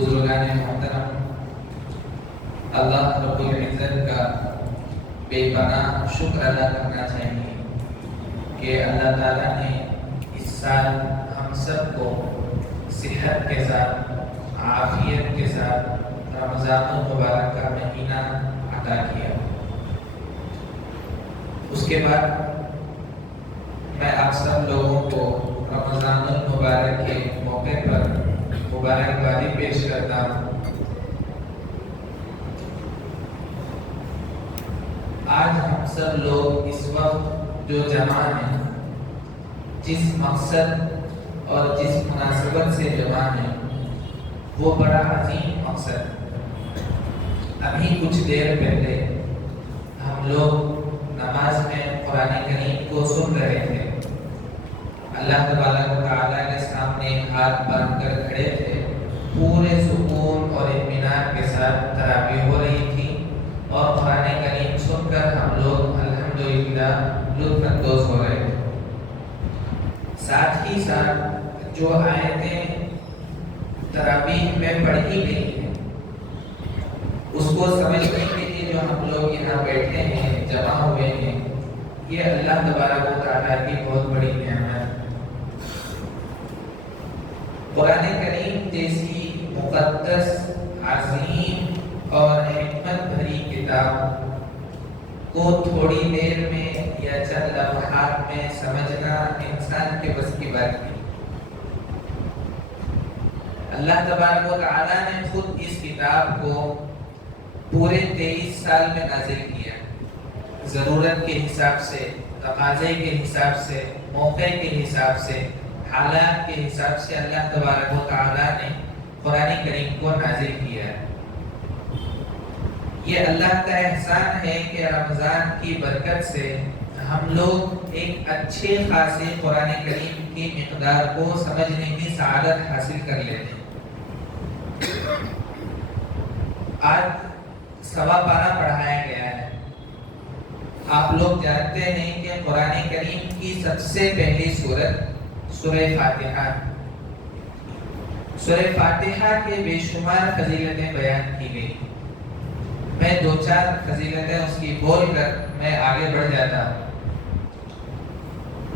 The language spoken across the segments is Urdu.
بزرگان محترم، اللہ رب العزت کا بے پناہ شکر ادا کرنا چاہیے کہ اللہ تعالیٰ نے اس سال ہم سب کو صحت کے ساتھ، عافیت کے ساتھ رمضان المبارک کا مہینہ عطا کیا۔ اس کے بعد میں آپ سب لوگوں کو رمضان المبارک کے موقع پر مبارکبادی پیش کرتا ہوں۔ آج ہم سب لوگ اس وقت جو جمع ہیں، جس مقصد اور جس مناسبت سے جمع ہیں، وہ بڑا عظیم مقصد۔ ابھی کچھ دیر پہلے ہم لوگ نماز میں قرآن کریم کو سن رہے تھے۔ اللہ تبارک و تعالیٰ کے سامنے ہاتھ باندھ کر کھڑے تھے، پورے سکون اور اطمینان کے ساتھ تراویح ہو رہی تھی اور قرآن کریم سن کر ہم لوگ الحمدللہ لطف اندوز ہو رہے تھے۔ ساتھ ہی ساتھ جو آیتیں تراویح میں پڑھی گئی ہیں، اس کو سمجھنے کے لیے جو ہم لوگ یہاں بیٹھے ہیں، جمع ہوئے ہیں، یہ اللہ تبارک و تعالیٰ کی بہت بڑی نعمت ہے۔ قرآن کریم جیسی مقدس، عظیم اور حکمت بھری کتاب کو تھوڑی دیر میں یا چند لمحات میں سمجھنا انسان کے بس کی بات نہیں۔ اللہ تبارک و تعالیٰ نے خود اس کتاب کو پورے 23 سال میں نازل کیا۔ ضرورت کے حساب سے، تقاضے کے حساب سے، موقع کے حساب سے، حالات کے حساب سے اللہ تبارک و تعالیٰ نے قرآن کریم کو نازل کیا ہے۔ یہ اللہ کا احسان ہے کہ رمضان کی برکت سے ہم لوگ ایک اچھے خاصے قرآن کریم کی مقدار کو سمجھنے کی سعادت حاصل کر لیتے ہیں۔ آج سوا پارہ پڑھایا گیا ہے۔ آپ لوگ جانتے ہیں کہ قرآن کریم کی سب سے پہلی سورت سورہ فاتحہ۔ سورہ فاتحہ کے بے شمار فضیلتیں بیان کی گئی۔ میں دو چار فضیلتیں اس کی بول کر میں آگے بڑھ جاتا ہوں۔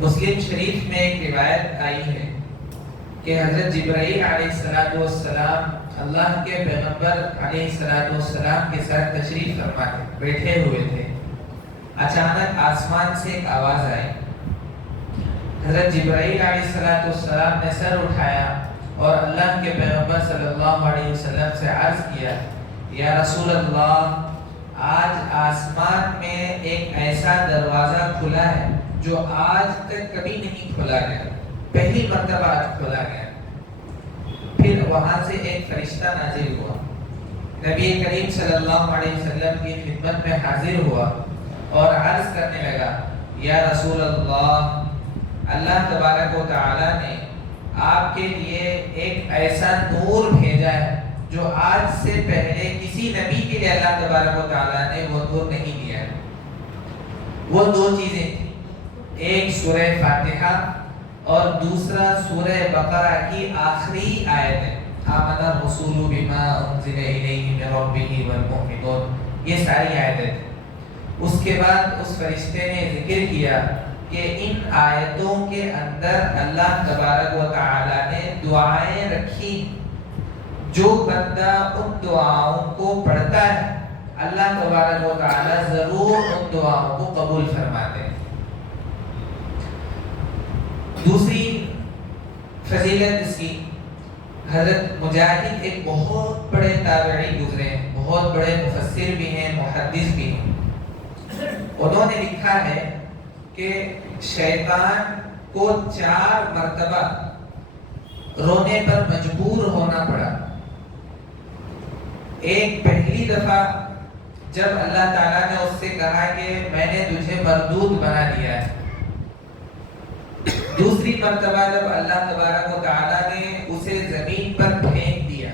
مسلم شریف میں ایک روایت آئی ہے کہ حضرت جبرائیل علیہ السلام اللہ کے پیغمبر علیہ السلام کے ساتھ تشریف فرما بیٹھے ہوئے تھے۔ اچانک آسمان سے ایک آواز آئی۔ حضرت جبرائیل علیہ السلام نے سر اٹھایا اور اللہ کے پیغمبر صلی اللہ علیہ وسلم سے عرض کیا، یا رسول اللہ، آج آسمان میں ایک ایسا دروازہ کھلا ہے جو آج تک کبھی نہیں کھولا گیا، پہلی مرتبہ آج کھولا گیا۔ پھر وہاں سے ایک فرشتہ نازل ہوا، نبی کریم صلی اللہ علیہ وسلم کی خدمت میں حاضر ہوا اور عرض کرنے لگا، یا رسول اللہ، اللہ تبارک و تعالیٰ نے آپ کے لیے ایک ایسا نور بھیجا ہے جو آج سے پہلے کسی نبی کے لیے اللہ تبارک و تعالیٰ نے وہ نور نہیں دیا ہے۔ وہ دو چیزیں تھیں، ایک سورہ فاتحہ اور دوسرا سورہ بقرہ کی آخری آیت ہے، آمن الرسول بما انزل الیہ من ربہ والمؤمنون۔ یہ ساری آیتیں تھیں۔ اس کے بعد اس فرشتے نے ذکر کیا کہ ان آیتوں کے اندر اللہ تبارک و تعالیٰ نے دعائیں رکھی، جو بندہ ان دعاؤں کو پڑھتا ہے اللہ تبارک و تعالیٰ ضرور ان دعاؤں کو قبول فرماتے ہیں۔ دوسری فضیلت اس کی، حضرت مجاہد ایک بہت بڑے تابعی گزرے ہیں، بہت بڑے مفسر بھی ہیں، محدث بھی ہیں۔ انہوں نے لکھا ہے کہ شیطان کو 4 مرتبہ رونے پر مجبور ہونا پڑا۔ ایک پہلی دفعہ جب اللہ تعالیٰ نے اس سے کہا کہ میں نے تجھے مردود بنا دیا ہے۔ دوسری مرتبہ جب اللہ تبارک و تعالیٰ نے اسے زمین پر پھینک دیا۔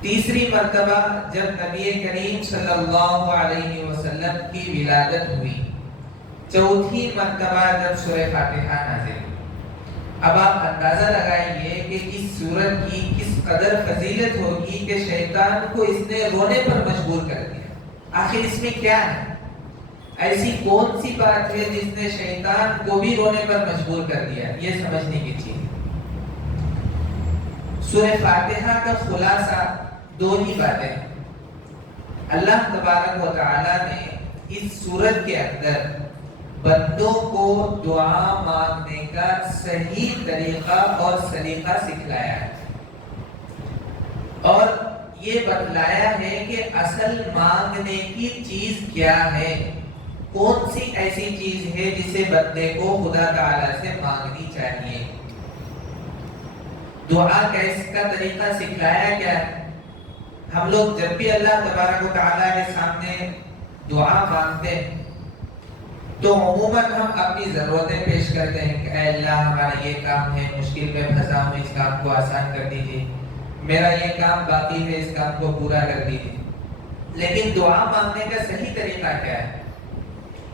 تیسری مرتبہ جب نبی کریم صلی اللہ علیہ وسلم کی ولادت ہوئی۔ چوتھی مرتبہ جب سورہ فاتحہ نازل ہوئی۔ اب آپ اندازہ لگائیے کہ اس سورت کی کس قدر فضیلت ہوگی کہ شیطان کو اس نے رونے پر مجبور کر دیا۔ آخر اس میں کیا ہے؟ ایسی کون سی بات ہے جس نے شیطان کو بھی رونے پر مجبور کر دیا؟ یہ سمجھنے کی چیز۔ سورہ فاتحہ کا خلاصہ دو ہی باتیں ہیں۔ اللہ تبارک و تعالی نے اس سورت کے اندر بندوں کو دعا مانگنے کا صحیح طریقہ اور سلیقہ سکھلایا ہے، اور یہ بتلایا ہے کہ اصل مانگنے کی چیز کیا ہے، کون سی ایسی چیز ہے جسے بندے کو خدا تعالی سے مانگنی چاہیے۔ دعا کا طریقہ سکھلایا کیا ہے؟ ہم لوگ جب بھی اللہ تبارک و تعالی کے سامنے دعا مانگتے ہیں تو عموماً ہم اپنی ضرورتیں پیش کرتے ہیں کہ اے اللہ ہمارا یہ کام ہے، مشکل میں پھنسا ہوں، اس کام کو آسان کر دیجیے، میرا یہ کام باقی ہے، اس کام کو پورا کر دیجیے۔ لیکن دعا مانگنے کا صحیح طریقہ کیا ہے؟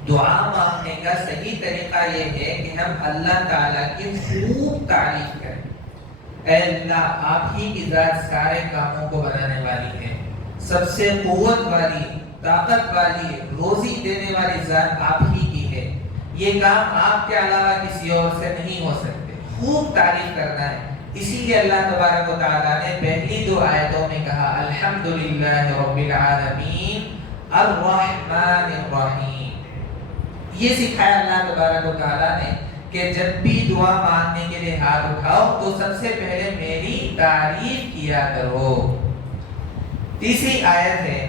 دعا مانگنے کا صحیح طریقہ یہ ہے کہ ہم اللہ تعالیٰ کی خوب تعریف کریں۔ اے اللہ، آپ ہی کی ذات سارے کاموں کو بنانے والی ہے، سب سے قوت والی، طاقت والی، روزی دینے والی ذات آپ ہی کی ہے، یہ کام آپ کے علاوہ کسی اور سے نہیں ہو سکتے۔ خوب تعریف کرنا ہے۔ اسی لیے اللہ تبارک و تعالیٰ نے پہلی دو آیتوں میں کہا الحمدللہ رب العالمین الرحمن الرحیم۔ یہ سکھایا اللہ تبارک و تعالیٰ نے کہ جب بھی دعا مانگنے کے لیے ہاتھ اٹھاؤ تو سب سے پہلے میری تعریف کیا کرو۔ تیسری آیت ہے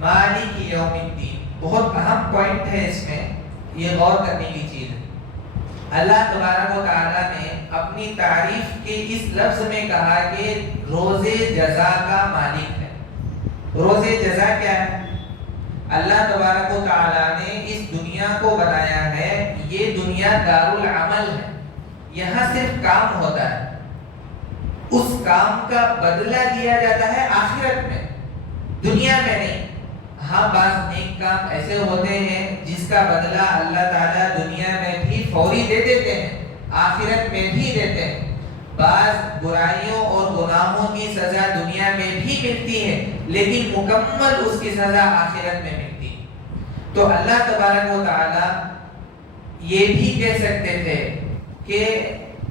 مالک یوم الدین، بہت اہم پوائنٹ ہے، اس میں یہ غور کرنے کی چیز ہے۔ اللہ تبارک و تعالیٰ نے اپنی تعریف کے اس لفظ میں کہا کہ روز جزا کا مالک ہے۔ روز جزا کیا ہے؟ اللہ تبارک و تعالیٰ نے اس دنیا کو بنایا ہے، یہ دنیا دارالعمل ہے، یہاں صرف کام ہوتا ہے، اس کام کا بدلہ دیا جاتا ہے آخرت میں، دنیا میں نہیں۔ ہاں، بعض نیک کام ایسے ہوتے ہیں جس کا بدلہ اللہ تعالیٰ دنیا میں بھی فوری دے دیتے ہیں، آخرت میں بھی دیتے ہیں۔ بعض برائیوں اور گناہوں کی سزا دنیا میں بھی ملتی ہے، لیکن مکمل اس کی سزا آخرت میں ملتی ہے۔ تو اللہ تبارک و تعالیٰ یہ بھی کہہ سکتے تھے کہ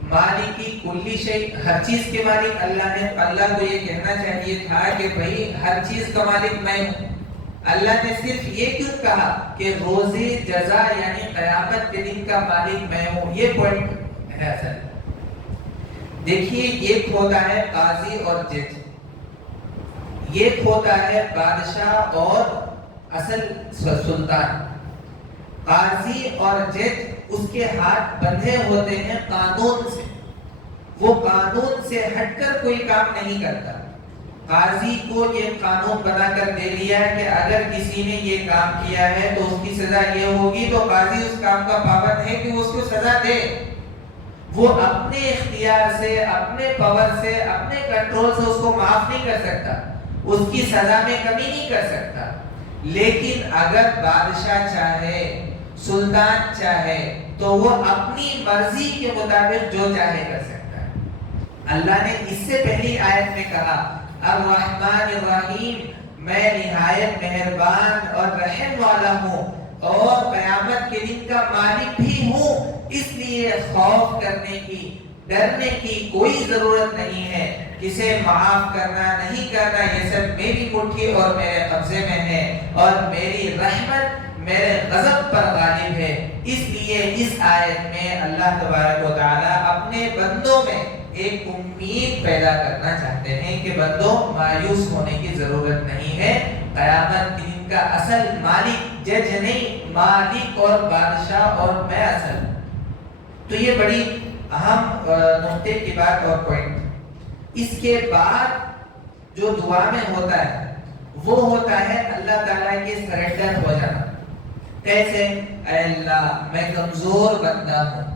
مالکی کلی شیء، ہر چیز کے مالک اللہ ہے۔ اللہ کو یہ کہنا چاہیے تھا کہ بھائی ہر چیز کا مالک میں ہوں۔ اللہ نے صرف یہ کیوں کہا کہ روز جزا یعنی قیامت کے دن کا مالک میں ہوں؟ یہ پوائنٹ ہے اصل۔ دیکھیے، ایک ہوتا ہے قاضی اور جج، ایک ہوتا ہے بادشاہ اور اصل سلطان۔ قاضی اور جج اس کے ہاتھ بندھے ہوتے ہیں قانون سے، وہ قانون سے ہٹ کر کوئی کام نہیں کرتا۔ قاضی کو یہ قانون بنا کر دے دیا ہے کہ اگر کسی نے یہ کام کیا ہے تو اس کی سزا یہ ہوگی، تو قاضی اس کام کا پابند ہے کہ وہ اس کو سزا دے۔ وہ اپنے اختیار سے، اپنے پاور سے، اپنے کنٹرول سے اس کو معاف نہیں کر سکتا، اس کی سزا میں کمی نہیں کر سکتا۔ لیکن اگر بادشاہ چاہے، سلطان چاہے، تو وہ اپنی مرضی کے مطابق جو چاہے کر سکتا ہے۔ اللہ نے اس سے پہلی آیت میں کہا الرحمن الرحیم، میں نہایت مہربان اور رحم والا ہوں، اور قیامت کے دن کا مالک بھی ہوں۔ اس لیے خوف کرنے کی، ڈرنے کی کوئی ضرورت نہیں ہے۔ کسے معاف کرنا نہیں کرنا، یہ سب میری مٹھی اور میرے قبضے میں ہے، اور میری رحمت میرے غضب پر غالب ہے۔ اس لیے اس آیت میں اللہ تبارک و تعالیٰ اپنے بندوں میں ایک امید پیدا کرنا چاہتے ہیں کہ بندوں، مایوس ہونے کی ضرورت نہیں ہے۔ قیامت کے دن کا اصل مالک جج نہیں، مالک اور بادشاہ اور میں اصل۔ تو یہ بڑی اہم نقطے کی بات اور پوائنٹ۔ اس کے بعد جو دعا میں ہوتا ہے وہ ہوتا ہے اللہ تعالیٰ کے سرنڈر ہو جانا۔ کیسے؟ اے اللہ، میں کمزور بندہ ہوں،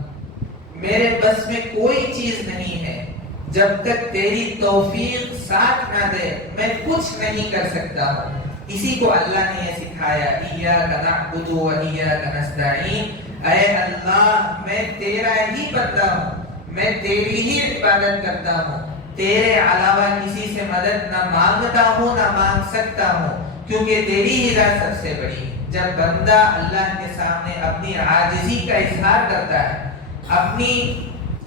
میرے بس میں کوئی چیز نہیں ہے، جب تک تیری توفیق ساتھ نہ دے میں کچھ نہیں کر سکتا ہوں۔ اسی کو اللہ نے یہ سکھایا، ایاک نعبد و ایاک نستعین۔ اے اللہ، میں تیرا ہی بندہ ہوں، میں تیری ہی عبادت کرتا ہوں، تیرے علاوہ کسی سے مدد نہ مانگتا ہوں نہ مانگ سکتا ہوں، کیونکہ تیری ہی ذات سب سے بڑی ہے۔ جب بندہ اللہ کے سامنے اپنی عاجزی کا اظہار کرتا ہے، اپنی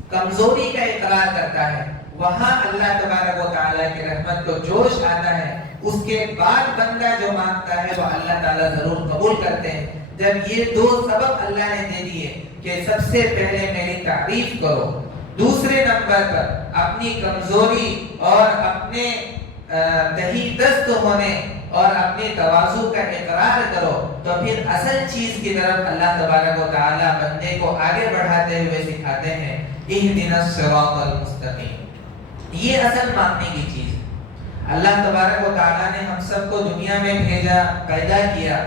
کمزوری کا اقرار کرتا ہے، وہاں اللہ تبارک و تعالیٰ کی رحمت کو جوش آتا ہے۔ اس کے بعد بندہ جو مانگتا ہے وہ اللہ تعالیٰ ضرور قبول کرتے ہیں۔ جب یہ دو سبب اللہ نے دے دیے کہ سب سے پہلے میری تعریف کرو، دوسرے نمبر پر اپنی کمزوری اور اپنے تہی دست ہونے اور اپنی تواضع کا اقرار کرو، تو پھر اصل چیز کی طرف اللہ تبارک و تعالیٰ بندے کو آگے بڑھاتے ہوئے سکھاتے ہیں، اہدنا الصراط المستقیم۔ یہ اصل مانگنے کی چیز ہے۔ اللہ تبارک و تعالیٰ نے ہم سب کو دنیا میں بھیجا، پیدا کیا،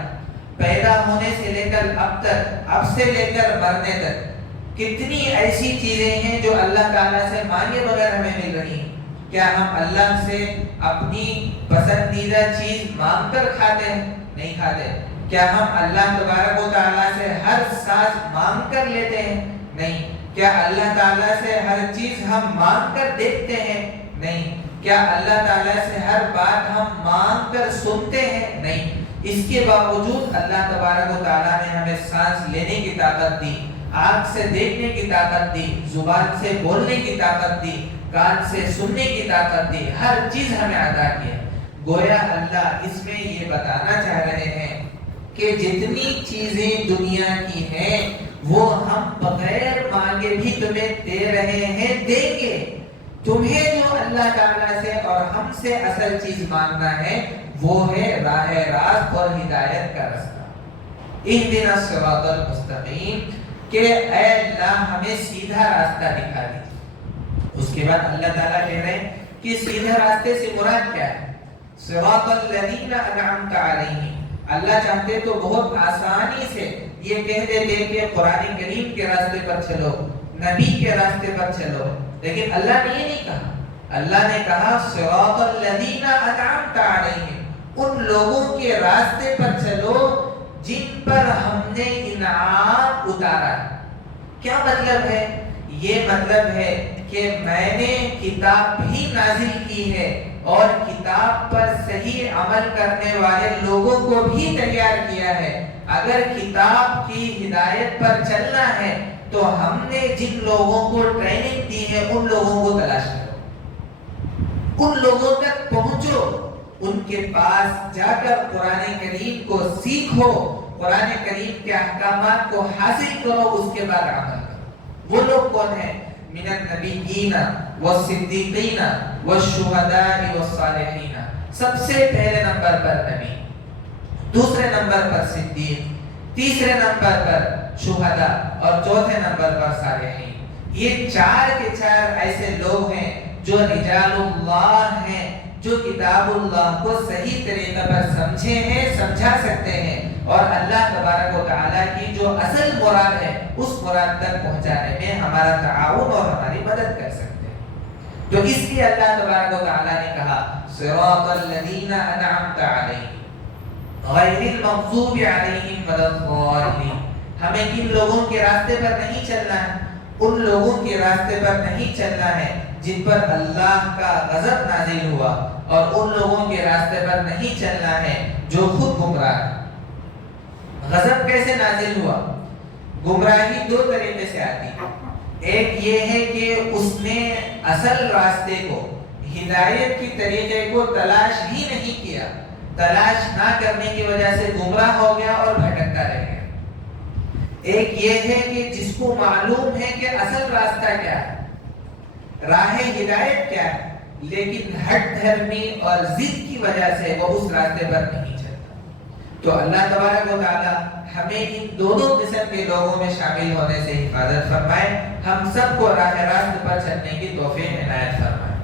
پیدا ہونے سے لے کر اب تک، اب سے لے کر مرنے تک کتنی ایسی چیزیں ہیں جو اللہ تعالیٰ سے مانگے بغیر ہمیں مل رہی ہیں۔ کیا ہم اللہ سے اپنی پسندیدہ چیز مانگ کر کھاتے ہیں؟ نہیں کھاتے۔ کیا ہم اللہ تبارک و تعالیٰ سے ہر سانس مانگ کر لیتے ہیں؟ نہیں۔ کیا اللہ تعالیٰ سے ہر چیز ہم مانگ کر دیکھتے ہیں؟ نہیں۔ کیا اللہ تعالیٰ سے ہر بات ہم مانگ کر سنتے ہیں؟ نہیں۔ اس کے باوجود اللہ تبارک و تعالیٰ نے ہمیں سانس لینے کی طاقت دی، آنکھ سے دیکھنے کی طاقت دی، زبان سے بولنے کی طاقت دی، کان سے سننے کی طاقت دی، ہر چیز ہمیں عطا کیا۔ گویا اللہ اس میں یہ بتانا چاہ رہے ہیں کہ جتنی چیزیں دنیا کی ہیں وہ ہم بغیر مانگے بھی تمہیں دے رہے ہیں، دیں گے۔ تمہیں جو اللہ تعالیٰ سے اور ہم سے اصل چیز مانگنا ہے وہ ہے راہ راست اور ہدایت کا راستہ۔ اہدنا الصراط المستقیم، کہ اے اللہ ہمیں سیدھا راستہ دکھا دیجیے۔ اس کے بعد اللہ تعالیٰ کہہ رہے ہیں کہ سیدھے راستے سے مراد کیا ہے؟ صراط الذین انعمت علیہم۔ اللہ چاہتے تو بہت آسانی سے یہ کہہ دیتے کہ قرآن کریم کے راستے پر چلو، نبی کے راستے پر چلو، لیکن اللہ نے یہ نہیں کہا۔ اللہ نے کہا صراط الذین انعمت علیہم، ان لوگوں کے راستے پر چلو جن پر ہم نے انعام اتارا ہے۔ کیا مطلب ہے؟ یہ مطلب ہے کہ میں نے کتاب بھی نازل کی ہے اور کتاب پر صحیح عمل کرنے والے لوگوں کو بھی تیار کیا ہے۔ اگر کتاب کی ہدایت پر چلنا ہے تو ہم نے جن لوگوں کو ٹریننگ دی ہے ان لوگوں کو تلاش کرو، ان لوگوں تک پہنچو، ان کے پاس جا کر قرآن کریم کو سیکھو، قرآن کریم کے احکامات کو حاصل کرو، اس کے بعد عمل کرو۔ وہ لوگ کون ہیں؟ من النبیین والصدیقین والشہداء والصالحین۔ سب سے پہلے نمبر پر نبی، دوسرے نمبر پر صدیق، تیسرے نمبر پر شہداء اور چوتھے نمبر پر صالحین۔ یہ چار کے چار ایسے لوگ ہیں جو رجال اللہ ہیں، جو کتاب اللہ کو صحیح طریقے پر سمجھے ہیں، سمجھا سکتے ہیں، اور اللہ تبارک و تعالیٰ کی جو اصل مراد ہے اس مراد تک پہنچانے میں ہمارا تعاون اور ہماری مدد کر سکتے ہیں۔ تو اس لیے اللہ تبارک و تعالیٰ نے کہا صراط الذین انعمت علیہم غیر المغضوب علیہم ولا الضالین۔ ہمیں کن لوگوں کے راستے پر نہیں چلنا ہے؟ ان لوگوں کے راستے پر نہیں چلنا ہے جن پر اللہ کا غضب نازل ہوا، اور ان لوگوں کے راستے پر نہیں چلنا ہے جو خود گمراہ ہے۔ غضب کیسے نازل ہوا؟ گمراہی دو طریقے سے آتی ہے۔ ایک یہ ہے کہ اس نے اصل راستے کو، ہدایت کی طریقے کو تلاش ہی نہیں کیا، تلاش نہ کرنے کی وجہ سے گمراہ ہو گیا اور بھٹکتا رہ گیا۔ ایک یہ ہے کہ جس کو معلوم ہے کہ اصل راستہ کیا ہے، راہ ہدایت کیا ہے، لیکن ہٹ دھرمی اور ضد کی وجہ سے وہ اس راستے پر نہیں چلتا۔ تو اللہ تبارک و تعالی ہمیں ان دونوں قسم کے لوگوں میں شامل ہونے سے حفاظت فرمائے، ہم سب کو راہ راست پر چلنے کی توفیق عنایت فرمائے۔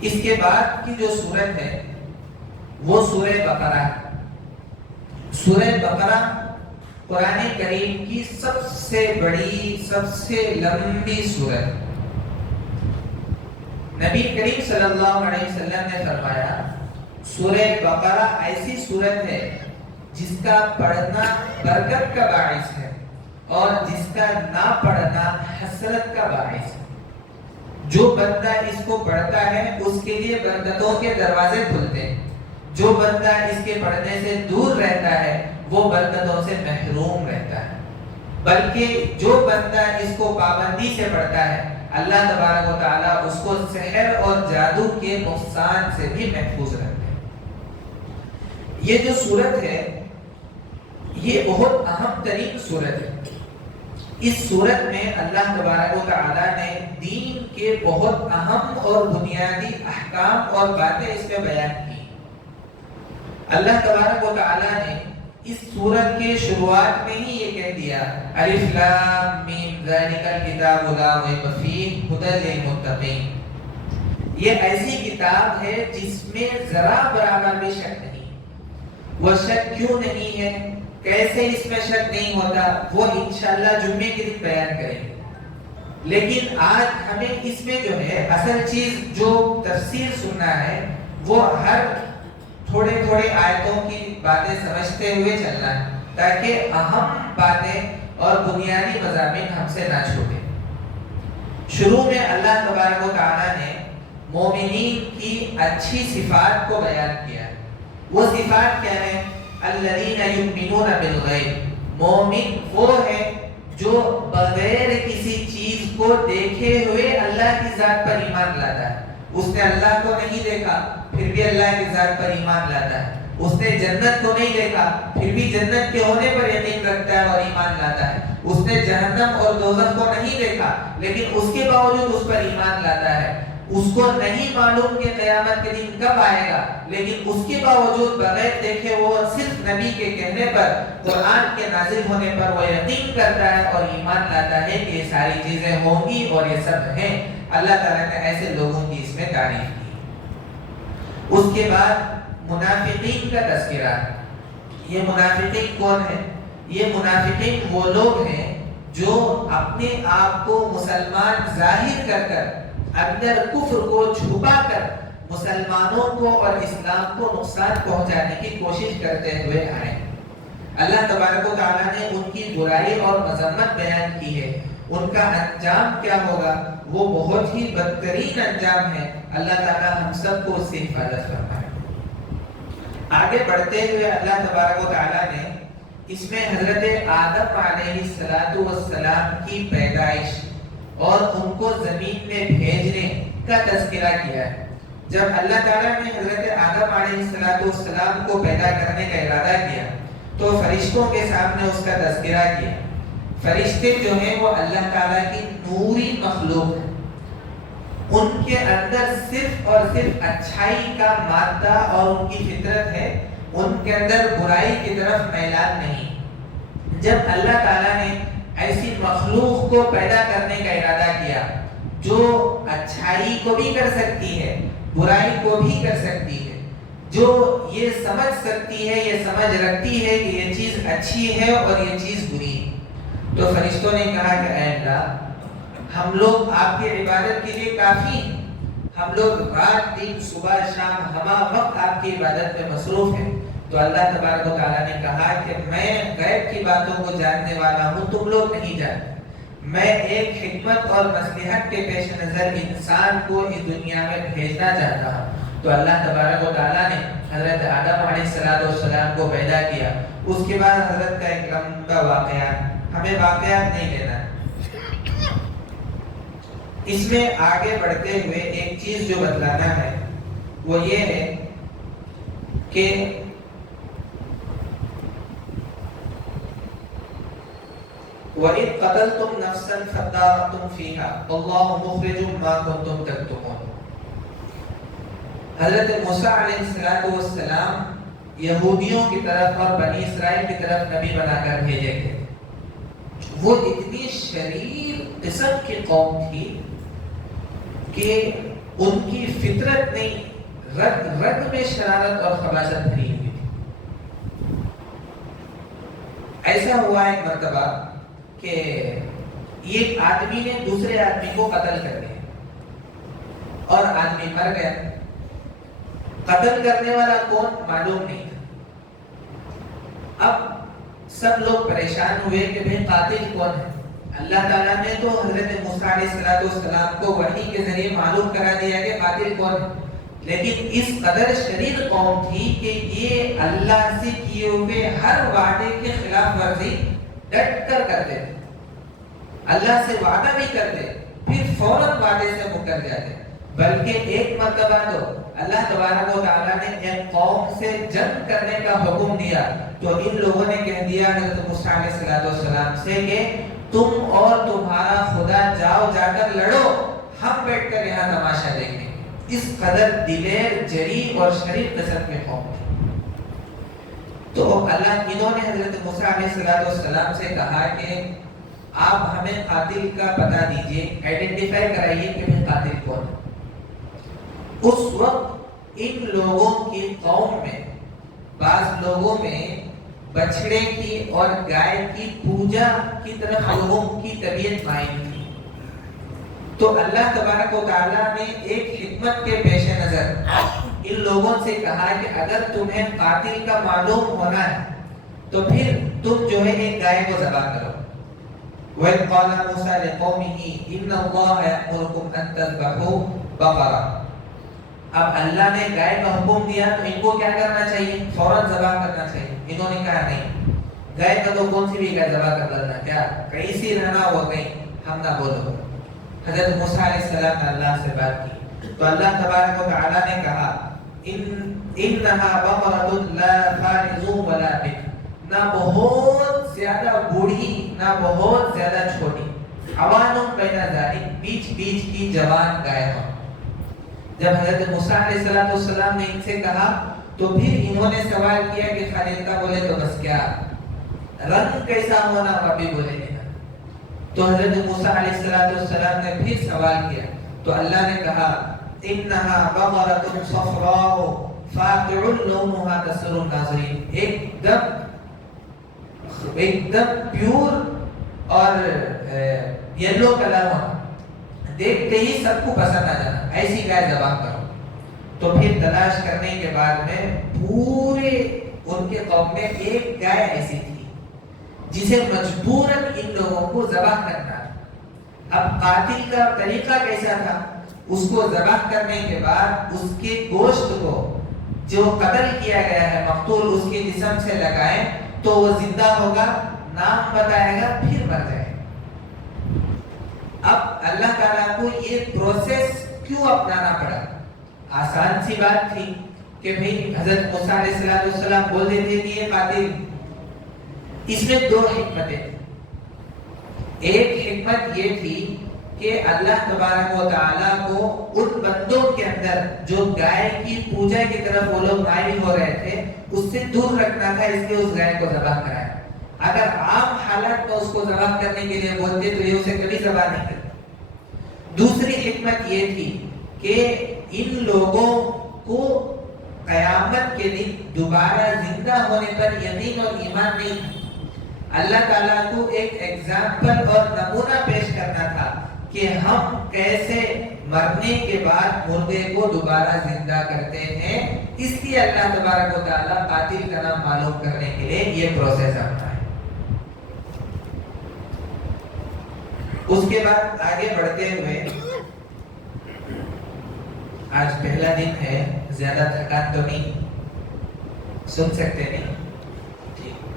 اس کے بعد کی جو سورت ہے وہ سورہ بقرہ ہے۔ سورہ بقرہ قرآن کریم کی سب سے بڑی، سب سے لمبی سورت۔ نبی کریم صلی اللہ علیہ وسلم نے فرمایا سورہ بقرہ ایسی سورت ہے جس کا پڑھنا برکت کا باعث ہے، اور جس کا نہ پڑھنا حسرت کا باعث ہے۔ جو بندہ اس کو پڑھتا ہے اس کے لیے برکتوں کے دروازے کھلتے ہیں، جو بندہ اس کے پڑھنے سے دور رہتا ہے وہ برکتوں سے محروم رہتا ہے۔ بلکہ جو بندہ اس کو پابندی سے پڑھتا ہے اللہ تبارک و تعالیٰ اس کو سحر اور جادو کے نقصان سے بھی محفوظ رکھتے ہیں۔ یہ جو سورت ہے یہ بہت اہم ترین سورت ہے۔ اس سورت میں اللہ تبارک و تعالیٰ نے دین کے بہت اہم اور بنیادی احکام اور باتیں اس میں بیان کی۔ اللہ تبارک و تعالیٰ نے اس سورت کے شروعات میں ہی یہ کہہ دیا الف لام میم ذالک الکتاب لا ریب فیہ ھدی للمتقین۔ یہ ایسی کتاب ہے جس میں ذرا برابر بھی شک نہیں۔ وہ شک کیوں نہیں ہے، کیسے اس میں شک نہیں ہوتا، وہ انشاءاللہ جمعے کے دن بیان کریں گے۔ لیکن آج ہمیں اس میں جو ہے اصل چیز جو تفسیر سننا ہے وہ ہر تھوڑے تھوڑے آیتوں کی باتیں سمجھتے ہوئے چلنا ہے تاکہ اہم باتیں اور بنیادی مضامین ہم سے نہ چھوٹے۔ شروع میں اللہ تبارک و تعالیٰ نے مومنین کی اچھی صفات کو بیان کیا ہے۔ وہ صفات کیا ہے؟ الذین یؤمنون بالغیب، مومن وہ ہے جو بغیر کسی چیز کو دیکھے ہوئے اللہ کی ذات پر ایمان لاتا ہے۔ اس نے اللہ کو نہیں دیکھا پھر بھی اللہ کی ذات پر ایمان لاتا ہے۔ اس نے جنت کو نہیں دیکھا پھر بھی جنت کے ہونے پر یقین رکھتا ہے اور ایمان لاتا ہے۔ اس نے جہنم اور دوزخ کو نہیں دیکھا لیکن اس کے باوجود اس پر ایمان لاتا ہے۔ اس کو نہیں معلوم کہ قیامت کے دن کب آئے گا لیکن اس کے باوجود بغیر دیکھے وہ صرف نبی کے کہنے پر، قرآن کے نازل ہونے پر وہ یقین کرتا ہے اور ایمان لاتا ہے کہ یہ ساری چیزیں ہوں گی اور یہ سب ہیں۔ اللہ تعالیٰ نے ایسے لوگوں کی اس میں تعریف کی۔ اس کے بعد منافقین کا تذکرہ ہے۔ یہ منافقین کون ہیں؟ یہ منافقین وہ لوگ ہیں جو اپنے آپ کو مسلمان ظاہر کر کر اندر کفر کو چھپا کر مسلمانوں کو اور اسلام کو نقصان پہنچانے کی کوشش کرتے ہوئے آئے۔ اللہ تبارک و تعالیٰ نے ان کی برائی اور مذمت بیان کی ہے۔ ان کا انجام کیا ہوگا؟ وہ بہت ہی بدترین انجام ہے۔ اللہ تعالیٰ ہم سب کو اس سے حفاظت فرمائے۔ آگے بڑھتے ہوئے اللہ تبارک و تعالیٰ نے اس میں حضرت آدم علیہ السلام کی پیدائش اور ان کو زمین میں بھیجنے کا تذکرہ کیا ہے۔ جب اللہ تعالیٰ نے حضرت آدم علیہ السلام کو پیدا کرنے کا ارادہ کیا تو فرشتوں کے سامنے اس کا تذکرہ کیا۔ فرشتے جو ہیں وہ اللہ تعالیٰ کی نوری مخلوق ہیں۔ ان کے اندر صرف اور صرف اچھائی کا مادہ اور ان کی فطرت ہے، ان کے اندر برائی کی طرف میلان نہیں۔ جب اللہ تعالیٰ نے ایسی مخلوق کو پیدا کرنے کا ارادہ کیا جو اچھائی کو بھی کر سکتی ہے، برائی کو بھی کر سکتی ہے، جو یہ سمجھ سکتی ہے، یہ سمجھ رکھتی ہے کہ یہ چیز اچھی ہے اور یہ چیز بری ہے، تو فرشتوں نے کہا کہ اے اللہ ہم لوگ آپ کی عبادت کے لیے کافی ہیں، ہم لوگ رات دن صبح شام ہمہ وقت آپ کی عبادت میں مصروف ہیں۔ تو اللہ تبارک و تعالیٰ نے کہا کہ میں غیب کی باتوں کو جاننے والا ہوں، تم لوگ نہیں جانتے۔ میں ایک حکمت اور مصلحت کے پیش نظر انسان کو اس دنیا میں بھیجنا چاہتا ہوں۔ تو اللہ تبارک و تعالیٰ نے حضرت آدم علیہ السلام کو پیدا کیا۔ اس کے بعد حضرت کا ایک لمبا واقعہ، ہمیں واقعات نہیں لینا ہے۔ اس میں آگے بڑھتے ہوئے ایک چیز جو بتلانا ہے وہ یہ ہے کہ وَإِذْ قَتَلْتُمْ نَفْسًا فَادَّارَأْتُمْ فِيهَا وَاللَّهُ مُخْرِجٌ مَا كُنْتُمْ تَكْتُمُونَ۔ حضرت موسیٰ علیہ السلام یہودیوں کی طرف اور بنی اسرائیل کی طرف نبی بنا کر بھیجے گئے۔ وہ اتنی شریر قسم کی قوم تھی کہ ان کی فطرت نہیں، رگ رگ میں شرارت اور خباثت بھری ہوئی تھی۔ ایسا ہوا ایک مرتبہ کہ ایک آدمی نے دوسرے آدمی کو قتل کر دیا اور آدمی مر گیا۔ قتل کرنے والا کون معلوم نہیں تھا۔ اب سب لوگ پریشان ہوئے کہ بھئی قاتل کون ہے. اللہ تعالیٰ نے تو حضرت موسیٰ علیہ السلام کو وحی کے ذریعے معلوم کرا دیا کہ قاتل کون ہے، لیکن اس قدر شریر قوم تھی کہ یہ اللہ سے کیے ہوئے ہر وعدے کے خلاف ورزی ڈٹ کر کرتے تھے. اللہ سے وعدہ بھی کرتے پھر فوراً وعدے سے مکر جاتے. بلکہ ایک مرتبہ تو اللہ تبارک و تعالیٰ نے ایک قوم سے جنگ کرنے کا حکم دیا تو ان لوگوں نے کہہ دیا حضرت موسیٰ علیہ السلام سے کہ تم اور تمہارا خدا جاؤ جا کر لڑو، ہم بیٹھ کر یہاں تماشا دیکھیں. اس قدر دلیر جری اور شریف قسم کے قوم تھے. تو اللہ انہوں نے حضرت موسیٰ علیہ السلام سے کہا کہ آپ ہمیں قاتل کا پتہ دیجئے، آئیڈینٹیفائی کرائیے کہ میں قاتل کون ہے. اس وقت ان لوگوں کی قوم میں بعض لوگوں میں بچڑے کی اور گائے کی پوجا کی طرف لوگوں کی طبیعت مائل تھی. تو اللہ تبارک و تعالیٰ نے ایک حکمت کے پیش نظر ان لوگوں سے کہا کہ اگر تمہیں قاتل کا معلوم ہونا ہے تو پھر تم جو ہے ایک گائے کو ذبح کرو. وَإِذْ قَالَ مُوسَىٰ لِقَوْمِهِ إِنَّ اللَّهَ يَأْمُرُكُمْ أَن تَذْبَحُوا بَقَرَةً. اب اللہ نے گائے کا حکم دیا تو ان کو کیا کرنا چاہیے؟ فوراً ذبح کرنا چاہیے. انہوں نے کہا نہیں، گائے کا تو کون سی بھی گائے ذبح کر لینا، کیا کہیں سی رہنا ہو گئی، ہم نہ بولو. حضرت موسیٰ علیہ السلام نے اللہ سے بات کی تو اللہ تبارک و تعالیٰ نے کہا انہا بقرۃ لا فارض ولا بکر، نہ بہت زیادہ بوڑھی نہ بہت زیادہ چھوٹی، عوان بین ذالک، بیچ بیچ کی جوان گائے ہو. جب حضرت موسیٰ علیہ السلام نے ان سے کہا تو پھر انہوں نے سوال کیا کہ خالد کا بولے تو بس کیا رنگ کیسا ہونا کبھی بولے گا. تو حضرت موسیٰ علیہ السلام نے پھر سوال کیا تو اللہ نے کہا انہا بقرۃ صفراء فاقع لونها تسر الناظرین، ایک دم پیور اور یلو کلر ہونا، دیکھتے ہی سب کو پسند آ جانا، ایسی گائے ذبح کرو. تو پھر تلاش کرنے کے بعد میں پورے ان کے قوم میں ایک گائے ایسی تھی جسے مجبوراً ان لوگوں کو ذبح کرنا. اب قاتل کا طریقہ کیسا تھا؟ اس کو ذبح کرنے کے بعد اس کے گوشت کو جو قتل کیا گیا ہے مقتول اس کے جسم سے لگائیں تو وہ زندہ ہوگا، نام بتائے گا، پھر مر جائے. اب اللہ تعالیٰ کو یہ پروسیس کیوں اپنانا پڑا؟ آسان سی بات تھی کہ بھئی حضرت موسیٰ علیہ السلام بول دیتے کہ یہ قاتل. اس میں دو حکمتیں تھیں. ایک حکمت یہ تھی کہ اللہ تبارک و تعالیٰ کو ان بندوں کے اندر جو گائے کی پوجا کی طرف وہ لوگ مائل ہو رہے تھے اس سے دور رکھنا تھا، اس لیے اس گائے کو ذبح کرایا. اگر عام حالات میں اس کو ذبح کرنے کے لیے بولتے تو یہ اسے کبھی ذبح نہیں کرتے. دوسری حکمت یہ تھی کہ ان لوگوں کو قیامت کے دن دوبارہ زندہ ہونے پر یقین اور ایمان نہیں تھا. اللہ تعالیٰ کو ایک ایگزامپل اور نمونہ پیش کرنا تھا کہ ہم کیسے مرنے کے بعد مردے کو دوبارہ زندہ کرتے ہیں. اس لیے اللہ تبارک و تعالیٰ قاتل کا نام معلوم کرنے کے لیے یہ پروسیس اپنا ہے. اس کے بعد آگے بڑھتے ہوئے آج پہلا دن ہے، زیادہ تھکان تو نہیں، سن سکتے نہیں؟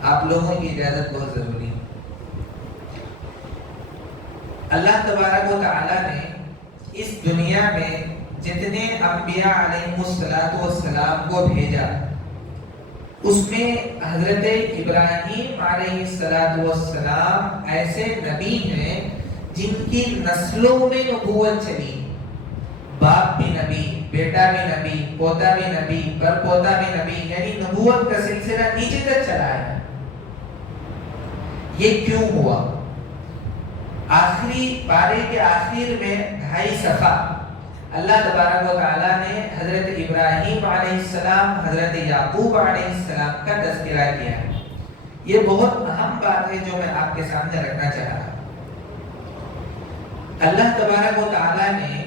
آپ لوگوں کی اجازت بہت ضروری ہے. اللہ تبارک و تعالیٰ نے اس دنیا میں جتنے انبیاء علیہ السلام کو بھیجا اس میں حضرت ابراہیم علیہ السلام ایسے نبی ہیں جن کی نسلوں میں نبوت چلی. باپ بھی نبی، بیٹا بھی نبی، پوتا بھی نبی، پر پوتا بھی نبی، یعنی نبوت کا سلسلہ نیچے تک چلا ہے. یہ کیوں ہوا؟ آخری پارے کے آخر میں 2.5 صفحہ اللہ تبارک و تعالیٰ نے حضرت ابراہیم علیہ السلام، حضرت یعقوب علیہ السلام کا تذکرہ کیا ہے. یہ بہت اہم بات ہے جو میں آپ کے سامنے رکھنا چاہ رہا ہوں. اللہ تبارک و تعالیٰ نے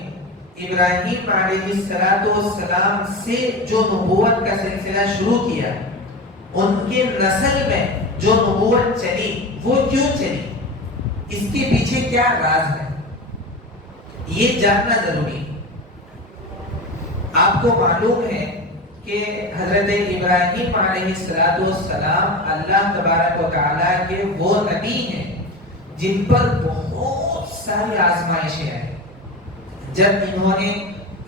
ابراہیم علیہ السلام سے جو نبوت کا سلسلہ شروع کیا ان کے نسل میں جو نبوت چلی وہ کیوں چلی، اس کے پیچھے کیا راز ہے، یہ جاننا ضروری ہے۔ آپ کو معلوم ہے کہ حضرت ابراہیم علیہ السلام اللہ تبارک و تعالیٰ کے وہ نبی ہیں جن پر بہت ساری آزمائشیں آئیں۔ جب انہوں نے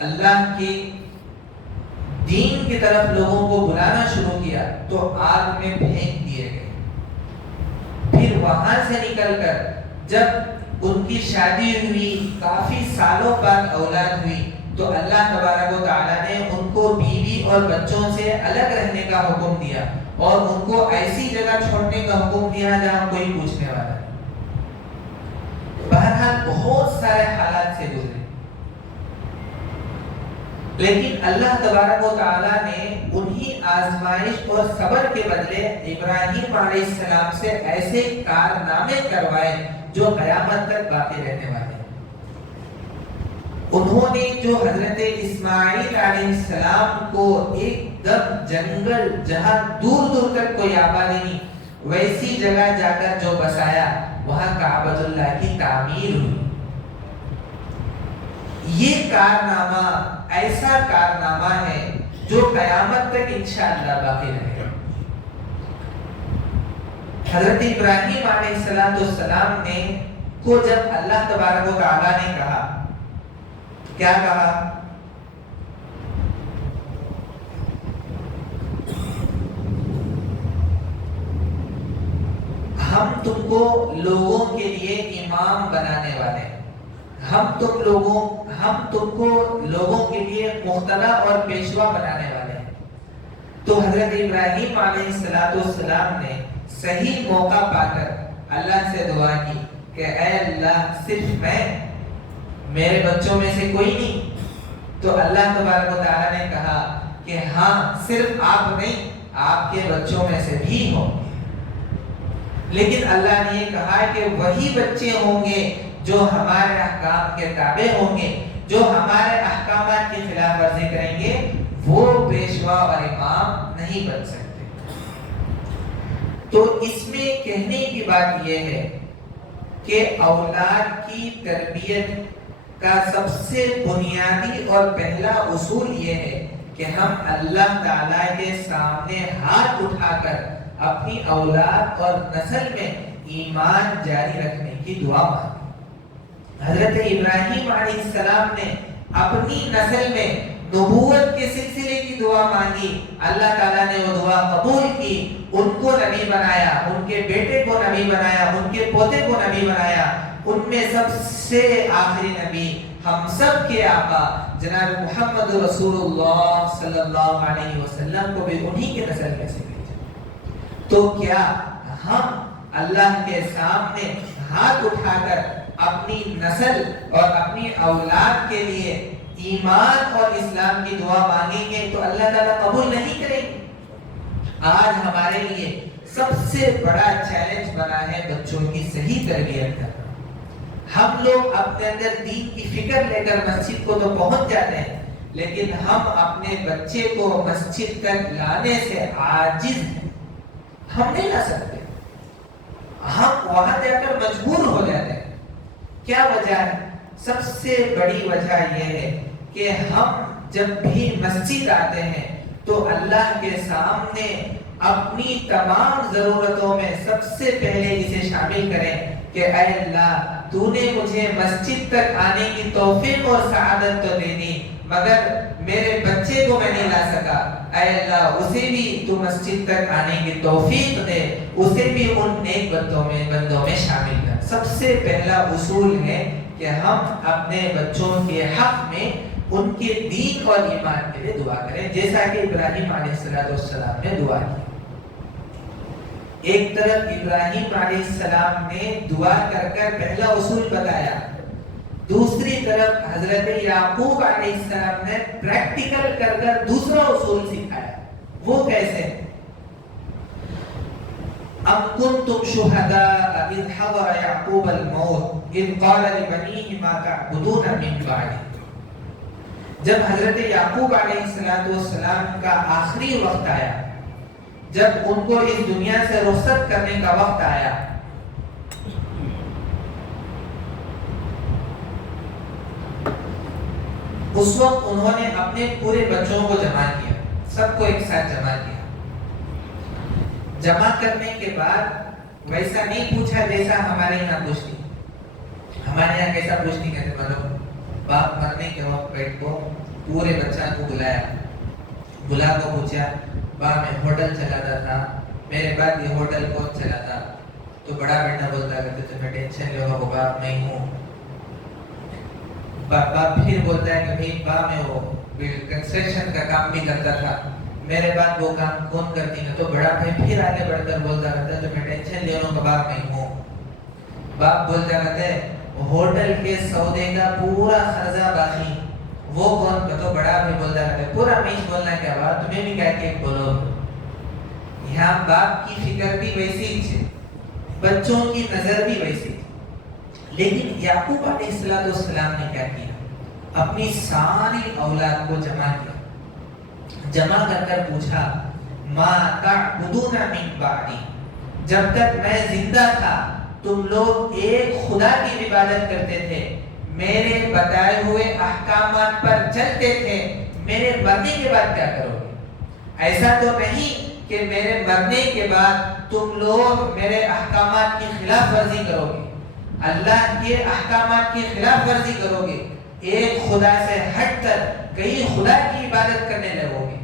اللہ کی دین کی طرف لوگوں کو بلانا شروع کیا تو آگ میں پھینک دیے گئے، پھر وہاں سے نکل کر جب ان کی شادی ہوئی، کافی سالوں بعد اولاد ہوئی، تو اللہ تبارک و تعالیٰ نے ان کو بیوی اور بچوں سے الگ رہنے کا حکم دیا اور ان کو ایسی جگہ چھوڑنے کا حکم دیا جہاں کوئی پوچھنے والا نہیں۔ بہرحال بہت سارے حالات سے گزرے، لیکن اللہ تبارک و تعالیٰ نے انہی آزمائش اور صبر کے بدلے ابراہیم علیہ السلام سے ایسے کارنامے کروائے جو قیامت تک باقی رہنے والے ہیں۔ انہوں نے جو حضرت اسماعیل علیہ السلام کو ایک دم جنگل جہاں دور دور تک کوئی آبادی نہیں، ویسی جگہ جا کر جو بسایا، وہاں کعبۃ اللہ کی تعمیر ہوئی۔ یہ کارنامہ ایسا کارنامہ ہے جو قیامت تک انشاءاللہ باقی رہے گا۔ حضرت ابراہیم علیہ السلام نے کو جب اللہ تبارک و تعالیٰ نے کہا، کیا کہا؟ ہم تم کو لوگوں کے لیے امام بنانے والے ہیں، ہم تم کو لوگوں کے لیے مقتدی اور پیشوا بنانے والے ہیں۔ تو حضرت ابراہیم علیہ السلام نے صحیح موقع پا کر اللہ سے دعا کی کہ اے اللہ، صرف میں، میرے بچوں میں سے کوئی نہیں؟ تو اللہ تبارک و تعالیٰ نے کہا کہ ہاں، صرف آپ نہیں، آپ کے بچوں میں سے بھی ہوں، لیکن اللہ نے یہ کہا کہ وہی بچے ہوں گے جو ہمارے احکام کے تابع ہوں گے، جو ہمارے احکامات کی خلاف ورزی کریں گے، وہ پیشوا اور امام نہیں بن سکتے۔ تو اس میں کہنے کی بات یہ ہے کہ اولاد کی تربیت کا سب سے بنیادی اور پہلا اصول یہ ہے کہ ہم اللہ تعالیٰ کے سامنے ہاتھ اٹھا کر اپنی اولاد اور نسل میں ایمان جاری رکھنے کی دعا مانگیں۔ حضرت ابراہیم علیہ السلام نے اپنی نسل میں نبوت کے سلسلے کی دعا مانگی، اللہ تعالیٰ نے وہ دعا قبول کی، ان کو نبی بنایا، ان کے بیٹے کو نبی بنایا، ان کے پوتے کو نبی بنایا۔ ان میں سب سے آخری نبی ہم سب کے آقا جناب محمد رسول اللہ صلی اللہ علیہ وسلم کو بھی انہی کے نسل میں سے بھیجا۔ تو کیا ہم اللہ کے سامنے ہاتھ اٹھا کر اپنی نسل اور اپنی اولاد کے لیے ایمان اور اسلام کی دعا مانگیں گے تو اللہ تعالیٰ قبول نہیں کریں گے؟ آج ہمارے لیے سب سے بڑا چیلنج بنا ہے بچوں کی صحیح تربیت کرنا۔ ہم لوگ اپنے اندر دین کی فکر لے کر مسجد کو تو پہنچ جاتے ہیں، لیکن ہم اپنے بچے کو مسجد تک لانے سے عاجز ہیں، ہم نہیں لا سکتے، ہم وہاں جا کر مجبور ہو جاتے ہیں۔ کیا وجہ ہے؟ سب سے بڑی وجہ یہ ہے کہ ہم جب بھی مسجد آتے ہیں تو اللہ کے سامنے اپنی تمام ضرورتوں میں سب سے پہلے اسے شامل کریں کہ اے اللہ، تو نے مجھے مسجد تک آنے کی توفیق اور سعادت تو دے دی، مگر میرے بچے کو میں نہیں لا سکا، اے اللہ اسے بھی تو مسجد تک آنے کی توفیق دے، اسے بھی ان نیک بندوں میں شامل کر۔ سب سے پہلا اصول ہے کہ ہم اپنے بچوں کے حق میں ان کے دین اور ایمان کے لیے دعا کریں، جیسا کہ ابراہیم علیہ السلام نے دعا کی۔ ایک طرف ابراہیم علیہ السلام نے دعا کر کر پہلا اصول بتایا، دوسری طرف حضرت یعقوب علیہ السلام نے پریکٹیکل کر کر دوسرا اصول سکھایا۔ وہ کیسے؟ ام کنتم شہداء اذ حضر یعقوب الموت اذ قال لبنیہ ما تعبدون من بعدی۔ جب حضرت یعقوب علیہ السلام کا آخری وقت آیا، جب ان کو اس دنیا سے رخصت کرنے کا وقت آیا، اس وقت انہوں نے اپنے پورے بچوں کو جمع کیا، سب کو ایک ساتھ جمع کیا۔ جمع کرنے کے بعد ویسا نہیں پوچھا جیسا ہمارے یہاں پوچھتی، ہمارے یہاں کیسا پوچھتی کہتے مطلب باپ مرنے کے وقت بیٹھ کو پورے بچہ کو بلایا، بلا کو پوچھا باپ میں ہوٹل چلاتا تھا، میرے بعد یہ ہوٹل کون چلاتا؟ تو بڑا بیٹا بولتا ہے کہ تمہیں ٹینشن لے ہو باپ میں ہوں۔ باپ پھر بولتا ہے کہ بھائی باپ میں وہ کنسٹرکشن کا کام بھی کرتا تھا، میرے بعد وہ کام کون کرتی ہے؟ تو بڑا بھائی پھر آگے بڑھ کر بولتا رہتا ہے تمہیں ٹینشن لے ہو باپ میں ہوں۔ باپ بولتا رہتا ہے ہوٹل کے سودے کا پورا خرچہ باقی، وہ کون؟ تو بڑا بھائی بولتا رہتا ہے پورا میش بولنا کیا بات، تمہیں بھی کہہ کے بولو۔ یہاں باپ کی فکر بھی ویسی ہی تھی، بچوں کی نظر بھی ویسی تھی، لیکن یعقوب علیہ السلام نے کیا کیا؟ اپنی ساری اولاد کو جمع کیا، جمع کر پوچھا ما تعبدون من بعدی، جب تک میں زندہ تھا تم لوگ ایک خدا کی عبادت کرتے تھے، میرے بتائے ہوئے احکامات پر چلتے تھے، میرے مرنے کے بعد کیا کرو گے؟ ایسا تو نہیں کہ میرے مرنے کے بعد تم لوگ میرے احکامات کی خلاف ورزی کرو گے، اللہ کے احکامات کی خلاف ورزی کرو گے، ایک خدا سے ہٹ کر کئی خدا کی عبادت کرنے لگو گے۔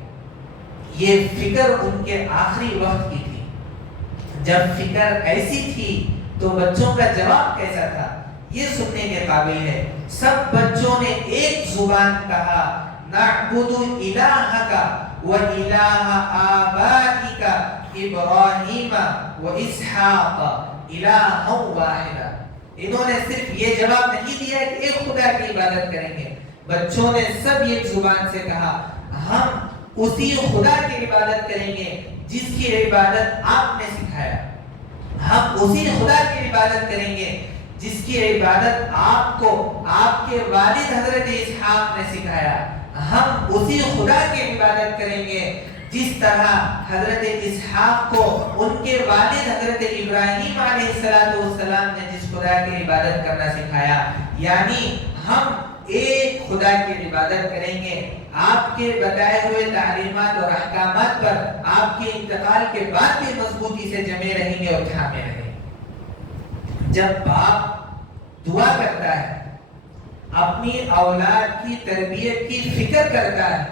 یہ فکر ان کے آخری وقت کی تھی۔ جب فکر ایسی تھی تو بچوں کا جواب کیسا تھا یہ سننے کے قابل ہے۔ سب بچوں نے ایک زبان کہا نعبد الہک و الہ آبائک ابراہیم و اسحاق الہا واحدا۔ انہوں نے صرف یہ جواب نہیں دیا کہ ایک خدا کی عبادت کریں گے، بچوں نے سب ایک زبان سے کہا ہم اسی خدا کی عبادت کریں گے جس کی عبادت آپ نے سکھایا، ہم اسی خدا کی عبادت کریں گے جس کی عبادت آپ کو آپ کے والد حضرت اسحاق نے سکھایا، ہم اسی خدا کی عبادت کریں گے جس طرح حضرت اسحاق کو ان کے والد حضرت ابراہیم علیہ السلام نے جس خدا کی عبادت کرنا سکھایا، یعنی ہم ایک خدا کی عبادت کریں گے، آپ کے بتائے ہوئے تعلیمات اور احکامات پر آپ کے انتقال کے بعد بھی مضبوطی سے جمے رہیں گے اور تھامے رہیں گے۔ جب باپ دعا کرتا ہے، اپنی اولاد کی تربیت کی فکر کرتا ہے،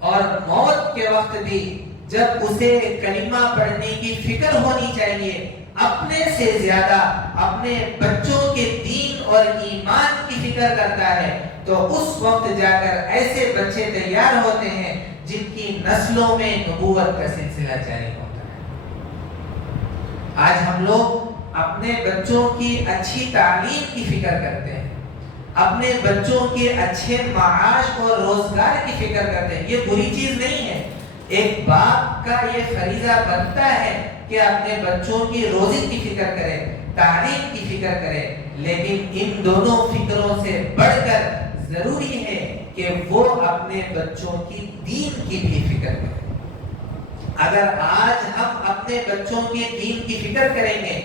اور موت کے وقت بھی جب اسے کلمہ پڑھنے کی فکر ہونی چاہیے، اپنے سے زیادہ اپنے بچوں کے دین اور ایمان کی فکر کرتا ہے، تو اس وقت جا کر ایسے بچے تیار ہوتے ہیں جن کی نسلوں میں نبوت کا سلسلہ جاری ہوتا ہے۔ آج ہم لوگ اپنے بچوں کی اچھی تعلیم کی فکر کرتے ہیں، اپنے بچوں کے اچھے معاش اور روزگار کی فکر کرتے ہیں، یہ بری چیز نہیں ہے، ایک باپ کا یہ فریضہ بنتا ہے کہ اپنے بچوں کی روزی کی فکر کرے، تعلیم کی فکر کرے، لیکن ان دونوں فکروں سے بڑھ کر ضروری ہے کہ وہ اپنے بچوں کی دین کی بھی فکر کریں۔ اگر آج ہم اپنے بچوں کے دین کی فکر کریں گے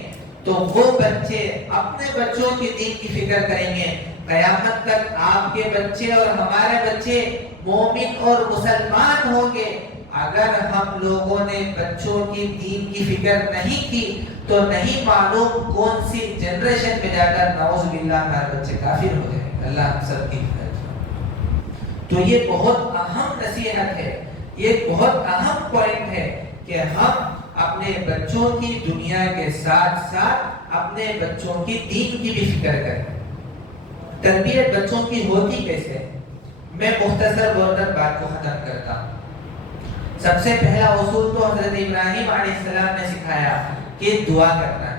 تو وہ بچے اپنے بچوں کے دین کی فکر کریں گے، قیامت تک آپ کے بچے اور ہمارے بچے مومن اور مسلمان ہوں گے۔ اگر ہم لوگوں نے بچوں کی دین کی فکر نہیں کی تو نہیں معلوم کون سی جنریشن میں جا کر نعوذ باللہ ہمارے بچے کافر ہو جائیں۔ اللہ ہم سب کی حفاظت۔ تو یہ بہت اہم نصیحت ہے، یہ بہت اہم پوائنٹ ہے کہ ہم اپنے بچوں کی دنیا کے ساتھ ساتھ اپنے بچوں کی دین کی بھی فکر کریں۔ تربیت بچوں کی ہوتی کیسے؟ میں مختصر بول کر بات کو ختم کرتا ہوں۔ سب سے پہلا اصول تو حضرت ابراہیم علیہ السلام نے سکھایا کہ دعا کرنا ہے۔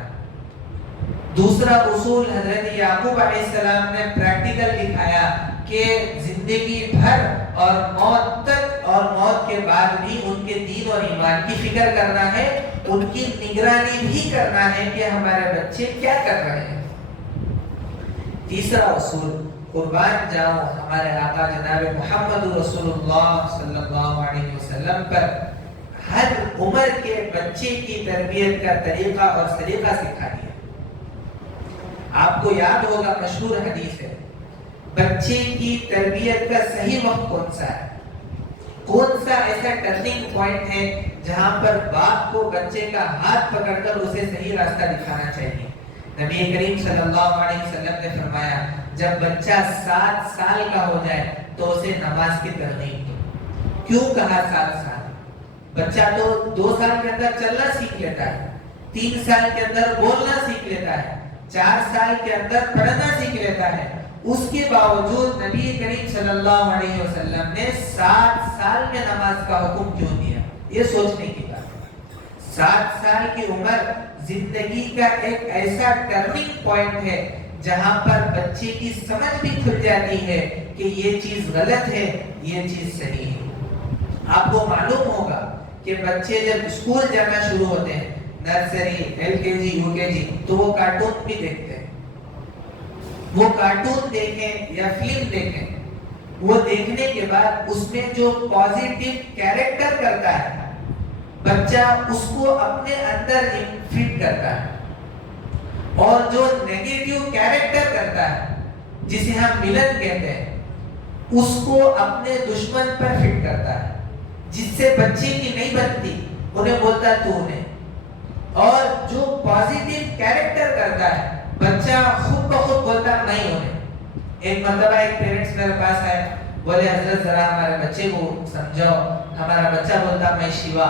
دوسرا اصول حضرت یعقوب علیہ السلام نے پریکٹیکل دکھایا کہ زندگی بھر اور موت تک اور موت کے بعد بھی ان کے دین اور ایمان کی فکر کرنا ہے، ان کی نگرانی بھی کرنا ہے کہ ہمارے بچے کیا کر رہے ہیں۔ تیسرا اصول، قربان جاؤں ہمارے آقا جناب محمد رسول اللہ صلی اللہ علیہ وسلم پر، ہر عمر کے بچے کی تربیت کا طریقہ اور سلیقہ سکھا دیا۔ آپ کو یاد ہوگا مشہور حدیث ہے، بچے کی تربیت کا صحیح وقت کون سا ہے، کون سا ایسا ٹرننگ پوائنٹ ہے جہاں پر باپ کو بچے کا ہاتھ پکڑ کر اسے صحیح راستہ دکھانا چاہیے۔ نبی کریم صلی اللہ علیہ وسلم نے فرمایا جب بچہ 7 سال کا ہو جائے تو اسے نماز کی ترغیب دو۔ کیوں کہا 7 سال؟ بچہ تو 2 سال کے اندر چلنا سیکھ لیتا ہے، 3 سال کے اندر بولنا سیکھ لیتا ہے، 4 سال کے اندر پڑھنا سیکھ لیتا ہے۔ اس کے باوجود نبی کریم صلی اللہ علیہ وسلم نے 7 سال میں نماز کا حکم کیوں دیا؟ یہ سوچنے کی بات ہے۔ 7 سال کی عمر زندگی کا ایک ایسا ٹرننگ پوائنٹ ہے جہاں پر بچے کی سمجھ بھی کھل جاتی ہے کہ یہ چیز غلط ہے، یہ چیز صحیح ہے۔ آپ کو معلوم ہوگا کہ بچے جب اسکول جانا شروع ہوتے ہیں، نرسری، LKG، UKG، تو وہ کارٹون بھی دیکھتے ہیں۔ وہ کارٹون دیکھیں یا فلم دیکھیں، وہ دیکھنے کے بعد اس میں جو پازیٹیو کیریکٹر کرتا ہے بچہ اس کو اپنے اندر فٹ کرتا ہے، اور جو نیگیٹیو کیریکٹر کرتا ہے جسے ہم ملن کہتے ہیں اس کو اپنے دشمن پر فٹ کرتا ہے، جس سے بچے کی نہیں بنتی انہیں بولتا تو نے، اور جو پازیٹیو کیریکٹر کرتا ہے بچہ خود بخود بولتا نہیں ہونے۔ ایک مرتبہ ایک پیرنٹس میرے پاس آئے، بولے حضرت ذرا ہمارے بچے کو سمجھاؤ، ہمارا بچہ بولتا میں شیوا۔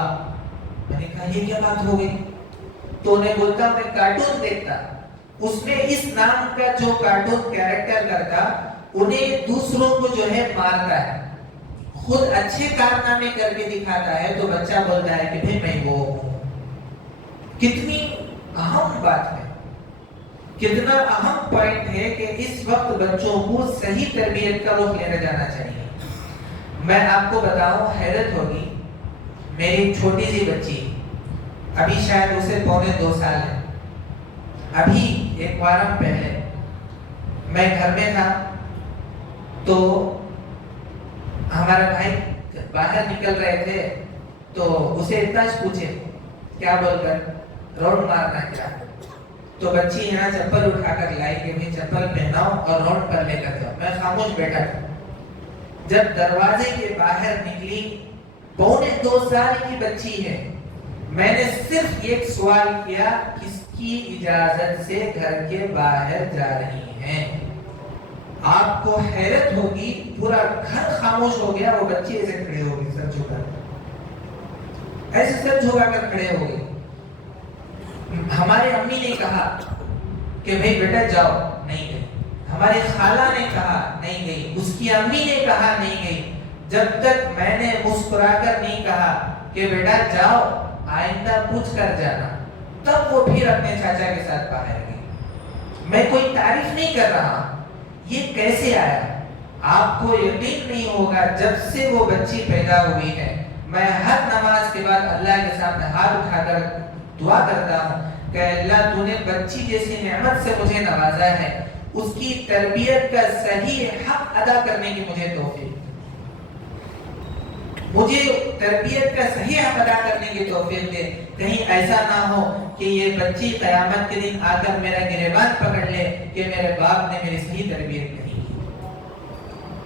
میں نے کہا یہ کیا بات ہو گئی؟ تو انہیں بولتا میں کارٹون دیکھتا، اس میں اس نام کا جو کارٹون کیریکٹر کرتا انہیں دوسروں کو جو ہے مارتا ہے، خود اچھے کارنامے کر کے دکھاتا ہے، تو بچہ بولتا ہے کہ بھئی میں وہ ہوں۔ کتنی اہم بات ہے، کتنا اہم پوائنٹ ہے کہ اس وقت بچوں کو صحیح تربیت کا رخ لینے جانا چاہیے۔ میں آپ کو بتاؤں، حیرت ہوگی، میری چھوٹی سی بچی ابھی شاید اسے 2.25 سال ہے، ابھی ایک وارم پہلے میں گھر میں تھا تو ہمارا بھائی باہر نکل رہے تھے، تو اسے اتنا پوچھے کیا بول کر راؤنڈ مارنا کیا، تو بچی یہاں چپل اٹھا کر لائی کہ میں چپل پہناؤ اور راؤنڈ پر لے کر جاؤ۔ میں خاموش بیٹھا تھا، جب دروازے کے باہر نکلی، 2.25 سال کی بچی ہے، میں نے صرف ایک سوال کیا، کس کی اجازت سے گھر کے باہر جا رہی ہیں؟ آپ کو حیرت ہوگی، پورا گھر خاموش ہو گیا، وہ بچی ایسے کھڑے ہو گئی، سر جھکا کر، ایسے سر جھکا کر کھڑے ہو گئی۔ ہمارے امی نے کہا کہ بھئی بیٹا جاؤ، نہیں گئی۔ ہمارے خالہ نے کہا نہیں گئی، اس کی امی نے کہا نہیں گئی، جب تک میں نے مسکرا کر نہیں کہا کہ بیٹا جاؤ، آئندہ پوچھ کر جانا، تب وہ پھر اپنے چاچا کے ساتھ باہر گئی۔ میں کوئی تعریف نہیں کر رہا، یہ کیسے آیا؟ آپ کو یقین نہیں ہوگا، جب سے وہ بچی پیدا ہوئی ہے میں ہر نماز کے بعد اللہ کے سامنے ہاتھ اٹھا کر دعا کرتا ہوں کہ اللہ تو نے بچی جیسی نعمت سے مجھے نوازا ہے، اس کی تربیت کا صحیح حق ادا کرنے کی مجھے توفیق، مجھے تربیت کا صحیح حق ادا کرنے کی توفیق دے۔ کہیں ایسا نہ ہو کہ یہ بچی قیامت کے دن آ کر میرا گریبان پکڑ لے کہ میرے باپ نے میری صحیح تربیت نہیں کی۔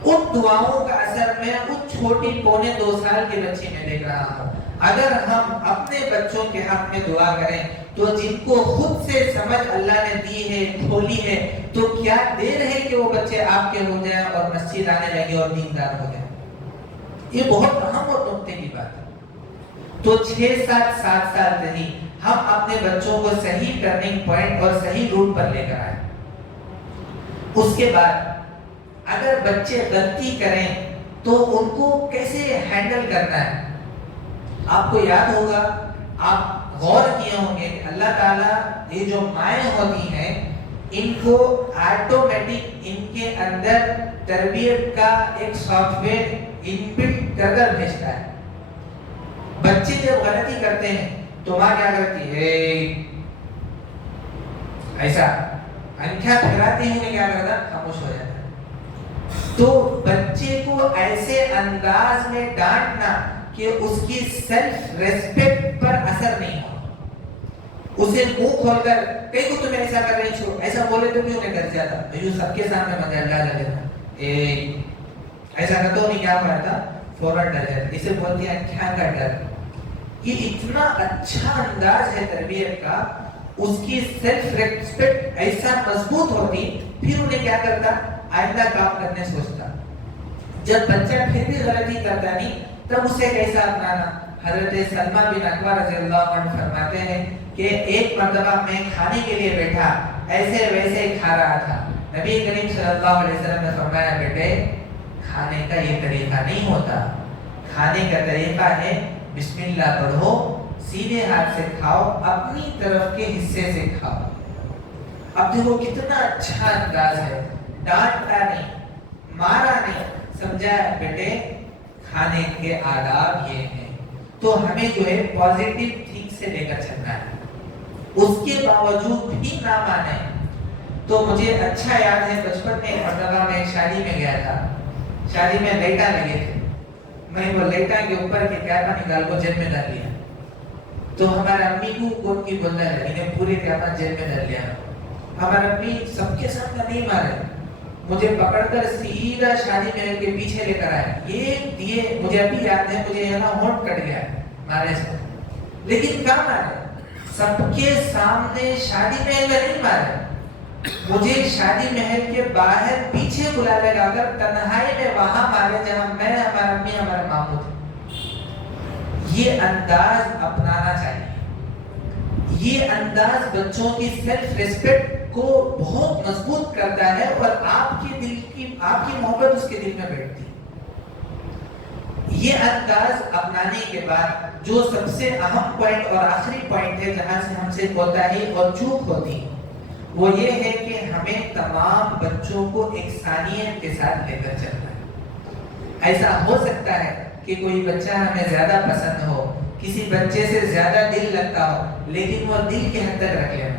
ان دعاؤں کا اثر میں اس چھوٹی 2.25 سال کی بچی میں دیکھ رہا ہوں۔ اگر ہم اپنے بچوں کے حق میں دعا کریں تو جن کو خود سے سمجھ اللہ نے دی ہے، کھولی ہے، تو کیا دیر ہے کہ وہ بچے آپ کے ہو جائیں اور مسجد آنے لگے اور دیندار ہو جائیں؟ یہ بہت اہم اور نقطے کی بات ہے۔ تو 6-7 سال نہیں، ہم اپنے بچوں کو صحیح ٹرننگ پوائنٹ اور صحیح روٹ پر لے کر آئیں۔ اس کے بعد اگر بچے غلطی کریں تو ان کو کیسے ہینڈل کرنا ہے؟ آپ کو یاد ہوگا، آپ غور کیے ہوں گے کہ اللہ تعالیٰ یہ جو مائیں ہوتی ہیں ان کو آٹومیٹک ان کے اندر تربیت کا ایک سافٹ ویئر انبلٹ کر بھیجتا ہے۔ بچے جب غلطی کرتے ہیں تو ماں کیا کرتی ہے؟ ایسا انکھا پھراتی ہوئی کیا کرتا؟ خاموش ہو جاتا ہے۔ تو بچے کو ایسے انداز میں ڈانٹنا کہ اس کی سیلف ریسپیکٹ پر اثر نہیں ہو. اسے منہ کھول کر کئی کو تم ایسا کر رہی چھو, ایسا بولے تو بھی انہیں ڈر جاتا, یوں سب کے سامنے مزہ لگا ایسا کر تو نہیں کیا پڑتا, فوراً ڈر جاتا. اسے بولتی ہے کیا کا ڈر. یہ اتنا اچھا انداز ہے تربیت کا, اس کی سیلف ریسپیکٹ ایسا مضبوط ہوتی, پھر انہیں کیا کرتا, آئندہ کام کرنے سوچتا. جب بچہ پھر بھی غلطی کرتا نہیں تب اسے کیسا اپنانا. حضرت سلمہ بن اکوع رضی اللہ عنہ فرماتے ہیں کہ ایک مرتبہ میں کھانے کے لیے بیٹھا, ایسے ویسے کھا رہا تھا. نبی کریم صلی اللہ علیہ وسلم نے فرمایا بیٹے کھانے کا یہ طریقہ نہیں ہوتا, کھانے کا طریقہ ہے بسم اللہ پڑھو, سیدھے ہاتھ سے کھاؤ, اپنی طرف کے حصے سے کھاؤ. اب دیکھو کتنا اچھا انداز ہے, ڈانٹا نہیں, مارا نہیں, سمجھایا بیٹے کھانے کے آداب یہ ہیں. تو ہمیں جو ہے پازیٹیو ٹھیک سے لے کر چلنا ہے, اس کے باوجود بھی نہ مانے. تو مجھے اچھا یاد ہے بچپن میں ایک مرتبہ میں شادی میں گیا تھا, شادی میں لائٹاں لگے تھے, میں وہ لائٹاں کے اوپر کے کیپا نکال کو جیب میں ڈال لیا. تو ہمارے امی کو کون کی بولنے لگی نے پورے کیپا جیب میں ڈال لیا. ہمارے امی سب کے سامنے نہیں مارے, مجھے پکڑ کر سیدھا شادی محل کے پیچھے لے کر آئے. یہ دیے مجھے ابھی یاد ہے, مجھے یہاں ہونٹ کٹ گیا مارے سے. لیکن کیا مارے, سب کے سامنے شادی محل میں نہیں مارے, مجھے شادی محل کے باہر پیچھے بلا لگا کر تنہائی میں وہاں مارے جہاں میں, ہمارا امی, ہمارے ماموں تھے. یہ انداز اپنانا چاہیے. یہ انداز بچوں کی سیلف ریسپیکٹ کو بہت مضبوط کرتا ہے اور آپ کی محبت اس کے دل میں بیٹھتی ہے. یہ انداز اپنانے کے بعد جو سب سے اہم پوائنٹ اور آخری پوائنٹ ہے جہاں سے ہم سے کوتاہی اور چوک ہوتی ہے, وہ یہ ہے کہ ہمیں تمام بچوں کو یکسانیت کے ساتھ لے کر چلنا ہے. ایسا ہو سکتا ہے کہ کوئی بچہ ہمیں زیادہ پسند ہو, کسی بچے سے زیادہ دل لگتا ہو, لیکن وہ دل کے حد تک رکھ لینا.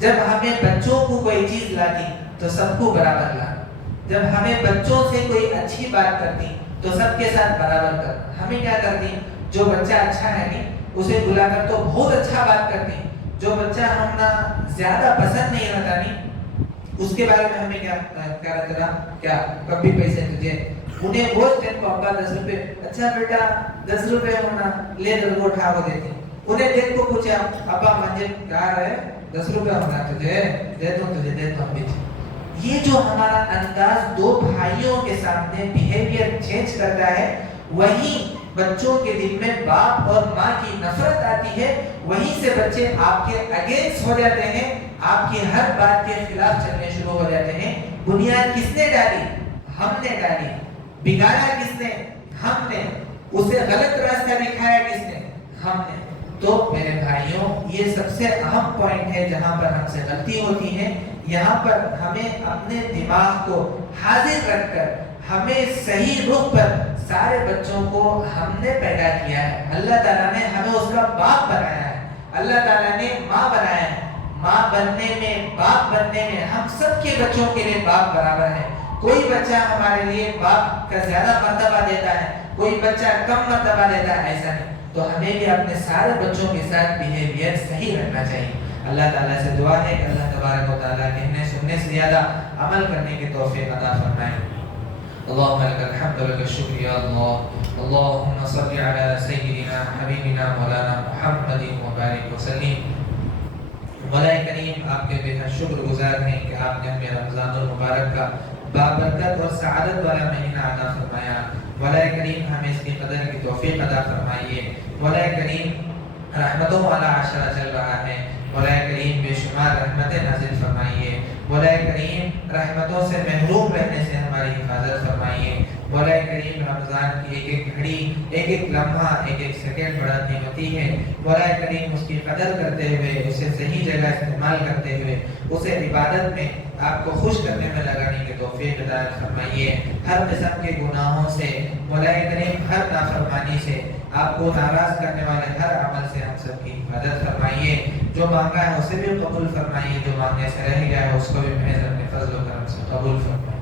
جب ہمیں بچوں کو کوئی چیز لاتی تو سب کو برابر لانا. جب ہمیں بچوں سے کوئی اچھی بات کرتی تو سب کے ساتھ برابر کرنا. ہمیں کیا کرتی, جو بچہ اچھا ہے نہیں اسے بلا کر تو بہت اچھا بات کرتی, جو بچہ ہم زیادہ پسند نہیں رہتا نہیں اس کے بارے میں ہمیں کیا رہتا, کیا کبھی پیسے تجھے, انہیں وہ ٹین کو ابا 10 روپے, اچھا بیٹا 10 روپے ہونا لے کر وہ اٹھا کو دیتی. انہیں دن کو پوچھا ابا مجھے کیا ہے 10 روپے ہونا تجھے, دے دو تجھے, دے دو ہم. یہ جو ہمارا انداز دو بھائیوں کے سامنے بیہیویئر چینج کرتا ہے, وہی بچوں کے دل میں باپ اور ماں کی نفرت آتی ہے. وہیں سے بچے آپ کے اگینسٹ ہو جاتے ہیں, آپ کی ہر بات کے خلاف چلنے شروع ہو جاتے ہیں. بنیاد کس نے ڈالی, ہم نے ڈالی. بگاڑا کس نے, ہم نے. اسے غلط راستہ دکھایا کس نے, ہم نے. تو میرے بھائیوں یہ سب سے اہم پوائنٹ ہے جہاں پر ہم سے غلطی ہوتی ہے. یہاں پر ہمیں اپنے دماغ کو حاضر رکھ کر ہمیں صحیح رخ پر, سارے بچوں کو ہم نے پیدا کیا ہے, اللہ تعالیٰ نے ہمیں اس کا باپ بنایا ہے, اللہ تعالیٰ نے ماں بنایا ہے. ماں بننے میں, باپ بننے میں ہم سب کے بچوں کے لیے باپ برابر ہے. کوئی بچہ ہمارے لیے باپ کا زیادہ مرتبہ دیتا ہے, کوئی بچہ کم مرتبہ دیتا ہے, ایسا نہیں. تو ہمیں بھی اپنے سارے بچوں کے ساتھ بیہیویئر صحیح رکھنا چاہیے. اللہ تعالیٰ سے دعا ہے کہ اللہ تبارک و تعالیٰ کہنے سننے سے زیادہ عمل کرنے کی توفیق عطا فرمائے. اللهم لك الحمد ولك الشكر يا الله. اللهم صل على سيدنا حبيبنا مولانا محمد وبارك وسلم. مولا کریم آپ کے بے حد شکر گزار ہیں کہ آپ نے ہمیں رمضان المبارک کا بابرکت اور سعادت والا مہینہ عطا فرمایا. مولا کریم ہمیں اس کی قدر کی توفیق عطا فرمائیے. مولا کریم رحمتوں والا عشرہ چل رہا ہے, مولا کریم بے شمار رحمتیں نازل فرمائیے. مولا کریم رحمتوں سے محروم رہنے سے ہماری حفاظت فرمائیے. مولا کریم رمضان کی ایک ایک گھڑی, ایک ایک لمحہ, ایک ایک سیکنڈ بڑا قیمتی ہے. مولا کریم اس کی قدر کرتے ہوئے, اسے صحیح جگہ استعمال کرتے ہوئے, اسے عبادت میں آپ کو خوش کرنے میں لگانے کی توفیق عطا فرمائیے. ہر قسم کے گناہوں سے, مولا کریم ہر نافرمانی سے, آپ کو ناراض کرنے والے ہر عمل سے ہم سب کی حفاظت فرمائیے. جو مانگا ہے اسے بھی قبول فرمائیے, جو مانگنے سے رہ گیا ہے اس کو بھی محض اپنے فضل و کرم سے قبول فرمائیے.